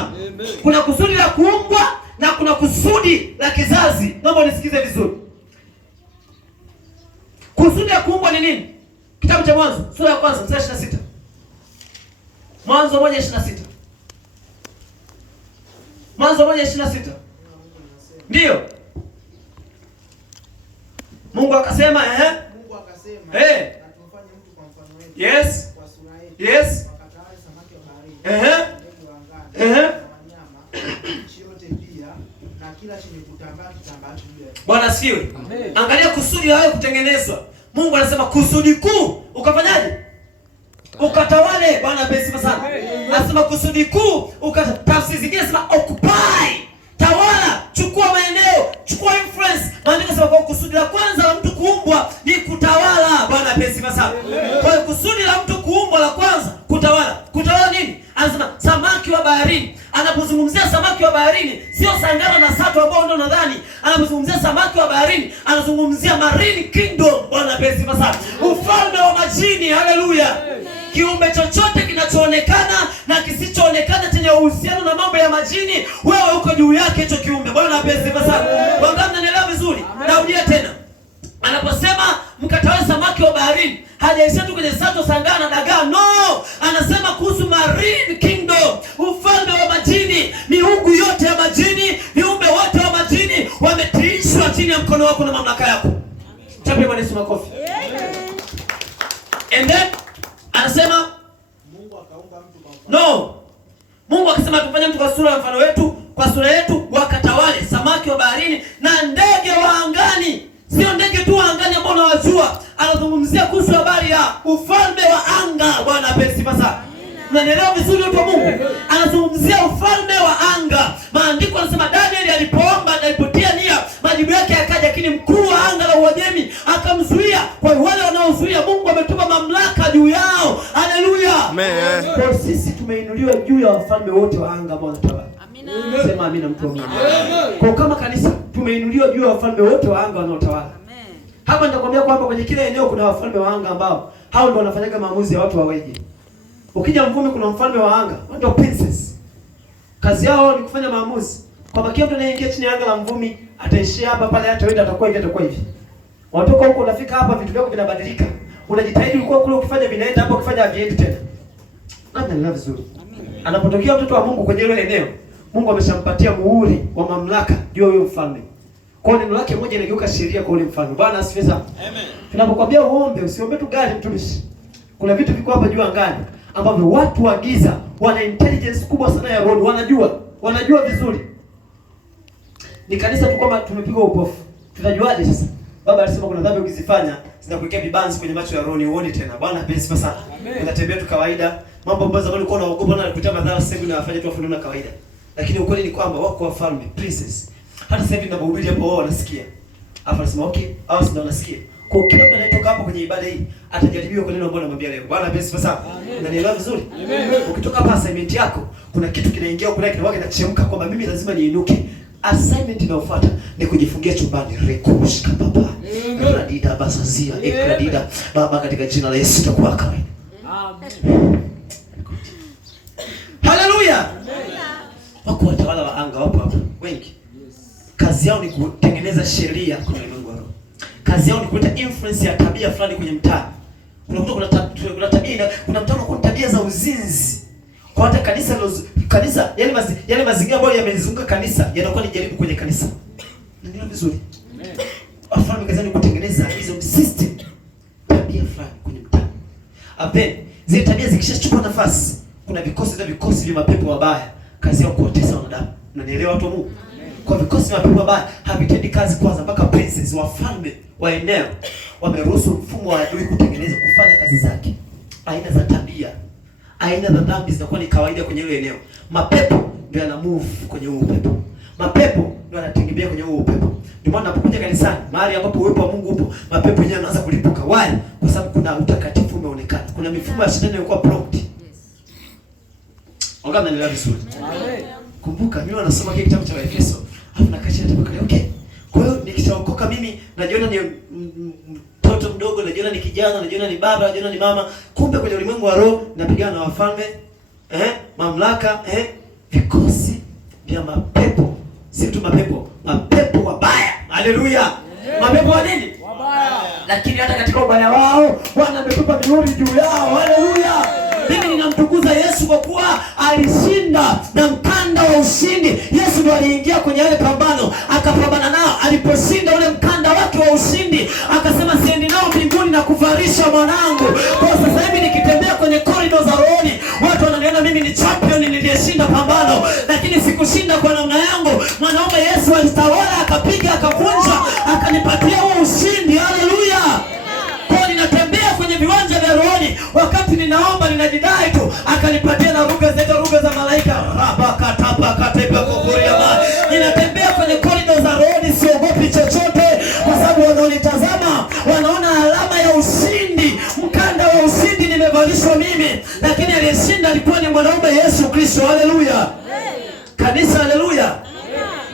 mfano. Kuna kusudi la kuumbwa na kuna kusudi la kizazi. Naomba nisikize vizuri. Kusudi la kuumbwa ni nini? Kitabu cha Mwanzo sura ya kwanza mstari 26. Mwanzo 1:26. Mwanzo 1:26. Ndio. Mungu akasema Mungu akasema na tumfanye mtu kwa mfano wetu. Yes. Kwa sura yetu. Yes. Wakatawale samaki wa baharini. Ndege wa Na angani. wanyama, nchi yote pia na kila chenye kutambaa kitambaacho juu ya nchi. Bwana siwe. Angalia kusudi la wewe kutengenezwa. Mungu anasema kusudi kuu ukafanyaje? Ukatawale. Bwana besi sana. Anasema kusudi kuu tafsiri zingine anasema occupy. Tawala, chukua maeneo, chukua influence. Maandiko yanasema kwa kusudi la kwanza la mtu kuumbwa ni kutawala. Bwana besi sana. Kwa hiyo kusudi la mtu kuumbwa la kwanza kutawala. Kutawala nini? Anasema samaki wa baharini. Anapozungumzia samaki wa baharini sio Sangara na Sato ambao ndio nadhani. Anapozungumzia samaki wa baharini anazungumzia marine kingdom. Bwana besi sana. Ufalme wa majini. Haleluya. Kiumbe chochote kinachoonekana na kisichoonekana chenye uhusiano na mambo ya majini, wewe uko juu yake hicho kiumbe. Bwana apesi sana. Wangapi mnanielewa vizuri? Narudia tena. Anaposema mkatawale samaki wa baharini, hajaishia tu kwenye Sato, Sangara na dagaa. No! Anasema kuhusu marine kingdom, ufalme wa majini. Miungu yote ya majini, viumbe wote wa majini wametiishwa chini ya mkono wako na mamlaka yako. Tape Bwana Yesu makofi. And then anasema Mungu akaumba mtu kwa mfano. no. Mungu akasema tufanye mtu kwa sura ya mfano wetu, kwa sura yetu, wakatawale samaki wa baharini na ndege wa angani. Sio ndege tu wa angani ambao unawajua. Anazungumzia kuhusu habari ya ufalme wa anga. Bwana apewe sifa sana. Unanielewa vizuri watu wa Mungu? Anazungumzia ufalme wa anga. Maandiko yanasema Danieli alipoomba na alipotia nia, majibu yake yakaja, lakini mkuu wa anga la Uajemi akamzuia. Kwa hiyo wale wanaozuia Mungu ametuma mamlaka juu yao. Haleluya. Amen. Kwa sisi tumeinuliwa juu ya wafalme wote wa anga ambao wanatawala. Amina. Sema amina mtu wa Mungu. Kwa kama kanisa tumeinuliwa juu ya wafalme wote wa anga wanaotawala. Amen. Hapa nitakwambia kwamba kwenye kila eneo kuna wafalme wa anga ambao hao ndio wanafanyaga maamuzi ya watu waweje. Ukija Mvumi kuna mfalme wa anga, ndio princess. Kazi yao ni kufanya maamuzi. Kwa kila mtu anayeingia chini ya anga la Mvumi ataishia hapa pale, hata wewe atakuwa hivi atakuwa hivi. Watoka huko unafika hapa vitu vyako vinabadilika. Unajitahidi ulikuwa kule ukifanya vinaenda hapo ukifanya haviendi tena. Nani anala vizuri? Anapotokea mtoto wa Mungu kwenye ile eneo, Mungu ameshampatia muhuri wa mamlaka juu ya huyo mfalme. Kwa neno lake moja inageuka sheria kwa ule mfalme. Bwana asifiwe sana. Amen. Tunapokuambia uombe, usiombe tu gari mtumishi. Kuna vitu viko hapa juu angani ambavyo watu wa giza wana intelligence kubwa sana ya roho, wanajua vizuri. Ni kanisa tu kama tumepigwa upofu. Tutajuaje sasa? Baba alisema kuna dhambi ukizifanya zinakuwekea vibanzi kwenye macho ya roho, uone tena. Bwana apewe sana. Unatembea tu kawaida, mambo ambayo zamani ulikuwa unaogopa na kukutia madhara, sasa hivi unafanya tu afunuo kawaida. Lakini ukweli ni kwamba wako wafalme, princess. Hata sasa hivi ninapohubiri hapo wao wanasikia. Hapo nasema okay, hao ndio wanasikia. Kwa kila mtu anayetoka hapo kwenye ibada hii atajaribiwa kwa neno ambalo namwambia leo. Bwana apewe sana. Unanielewa vizuri? Ukitoka hapa assignment yako, kuna kitu kinaingia huko ndani kinachemka kwamba mimi lazima niinuke. Assignment inayofuata ni kujifungia chumbani. Rekushka baba. Radida basazia ekradida. Baba katika jina la Yesu tutakuwa kawaida. Amen. Haleluya. Wako watawala wa anga wapo hapa wengi. Kazi yao ni kutengeneza sheria kwenye ulimwengu wa roho. Kazi yao ni kuleta influence ya tabia fulani kwenye mtaa. Kuna tabia, kuna mtaa kuna tabia za uzinzi. Kwa hata kanisa yale mazingira ambayo yamezunguka kanisa yanakuwa ni jaribu kwenye kanisa. Ndio vizuri. Amen. Wafalme kazi ni kutengeneza hizo system tabia fulani kwenye mtaa. Amen. Zile tabia zikishachukua nafasi, kuna vikosi vya mapepo mabaya. Kazi yao kuotesa wanadamu. Unanielewa watu wa Mungu? Kwa vikosi vya mapepo mabaya havitendi kazi kwanza mpaka princes wafalme wa eneo wameruhusu mfumo wa adui kutengeneza kufanya kazi zake. Aina za tabia, aina za dhambi zinakuwa ni kawaida kwenye ile eneo. Mapepo ndio yana move kwenye huo upepo. Mapepo ndio yanategemea kwenye huo upepo. Ndio maana unapokuja kanisani, mahali ambapo uwepo wa Mungu upo, mapepo yenyewe yanaanza kulipuka. Why? Kwa sababu kuna utakatifu umeonekana. Kuna mifumo ya shetani ilikuwa prompt. Ongea mnaelewa vizuri. Amen. Kumbuka mimi nasoma kile kitabu cha Efeso, alafu nakacha tafakari. Okay. Kwa hiyo nikitaokoka mimi najiona ni mtoto mdogo, najiona ni kijana, najiona ni baba, najiona ni mama. Kumbe kwenye ulimwengu wa roho napigana na wafalme, mamlaka, vikosi vya mapepo, si tu mapepo, mapepo wabaya. Haleluya. Mapepo wa nini? Wabaya. Lakini hata katika ubaya wao Bwana ametupa mihuri juu yao. Haleluya. Mimi ninamtukuza Yesu kwa kuwa alishinda na mkanda wa ushindi. Yesu ndiye aliingia kwenye yale pambano, akapambana nao. Aliposhinda ule mkanda wake wa ushindi, akasema siendi nao mbinguni na kuvarisha mwanangu. Kwa sasa hivi nikitembea kwenye korido za rohoni, watu wananiona mimi ni champion niliyeshinda pambano, lakini sikushinda kwa namna yangu. Mwanaume Yesu alitawala, akapiga, akavunja, akanipatia huo ushindi. Haleluya. Kwa ninatembea kwenye viwanja vya rohoni, wakati ninaomba ninajidai tu, akanipatia na lugha za malaika. Rabakatapa